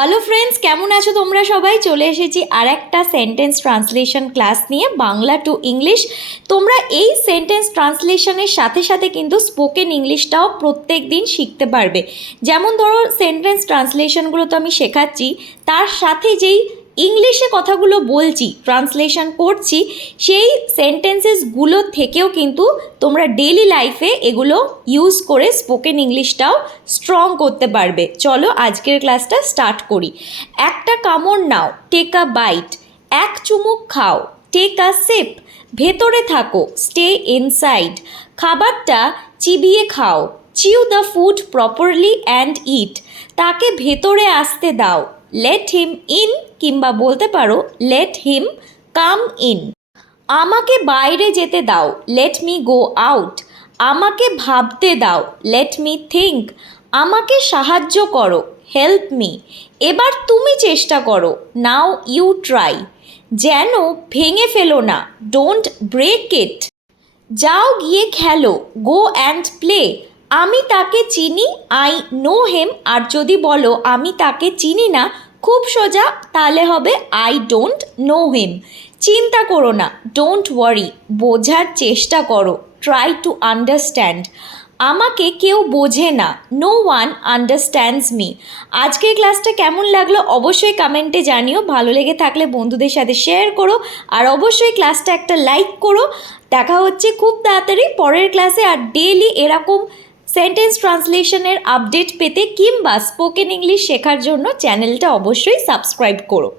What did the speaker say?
Hello friends, কেমন আছো তোমরা সবাই? চলে এসেছি আর একটা সেন্টেন্স ট্রান্সলেশন ক্লাস নিয়ে, বাংলা টু ইংলিশ। তোমরা এই সেন্টেন্স ট্রান্সলেশনের সাথে সাথে কিন্তু স্পোকেন ইংলিশটাও প্রত্যেক দিন শিখতে পারবে। যেমন ধরো সেন্টেন্স ট্রান্সলেশনগুলো তো আমি শেখাচ্ছি, তার সাথে যেই ইংলিশে কথাগুলো বলছি, ট্রান্সলেশন করছি, সেই সেন্টেন্সেসগুলো থেকেও কিন্তু তোমরা ডেইলি লাইফে এগুলো ইউজ করে স্পোকেন ইংলিশটাও স্ট্রং করতে পারবে। চলো আজকের ক্লাসটা স্টার্ট করি। একটা কামড় নাও, টেক আ বাইট। এক চুমুক খাও, টেক আ সিপ। ভেতরে থাকো, স্টে ইনসাইড। খাবারটা চিবিয়ে খাও, chew the food properly and eat. তাকে ভেতরে আসতে দাও, লেট হিম ইন, কিংবা বলতে পারো লেট হিম কাম ইন। আমাকে বাইরে যেতে দাও, লেট মি গো আউট। আমাকে ভাবতে দাও, লেট মি থিঙ্ক। আমাকে সাহায্য করো, হেল্প মি। এবার তুমি চেষ্টা করো, নাও ইউ ট্রাই। যেন ভেঙে ফেলো না, ডোন্ট ব্রেক ইট। যাও গিয়ে খেলো, গো অ্যান্ড প্লে। আমি তাকে চিনি, আই নো হেম। আর যদি বলো আমি তাকে চিনি না, খুব সোজা, তাহলে হবে আই ডোন্ট নো হিম। চিন্তা করো না, ডোন্ট ওয়ারি। বোঝার চেষ্টা করো, ট্রাই টু আন্ডারস্ট্যান্ড। আমাকে কেউ বোঝে না, নো ওয়ান আন্ডারস্ট্যান্ডস মি। আজকের ক্লাসটা কেমন লাগলো অবশ্যই কমেন্টে জানিও। ভালো লেগে থাকলে বন্ধুদের সাথে শেয়ার করো, আর অবশ্যই ক্লাসটা একটা লাইক করো। দেখা হচ্ছে খুব তাড়াতাড়ি পরের ক্লাসে। আর ডেইলি এরকম সেন্টেন্স ট্রান্সলেশনের আপডেট পেতে কিংবা স্পোকেন ইংলিশ শেখার জন্য চ্যানেলটা অবশ্যই সাবস্ক্রাইব করো।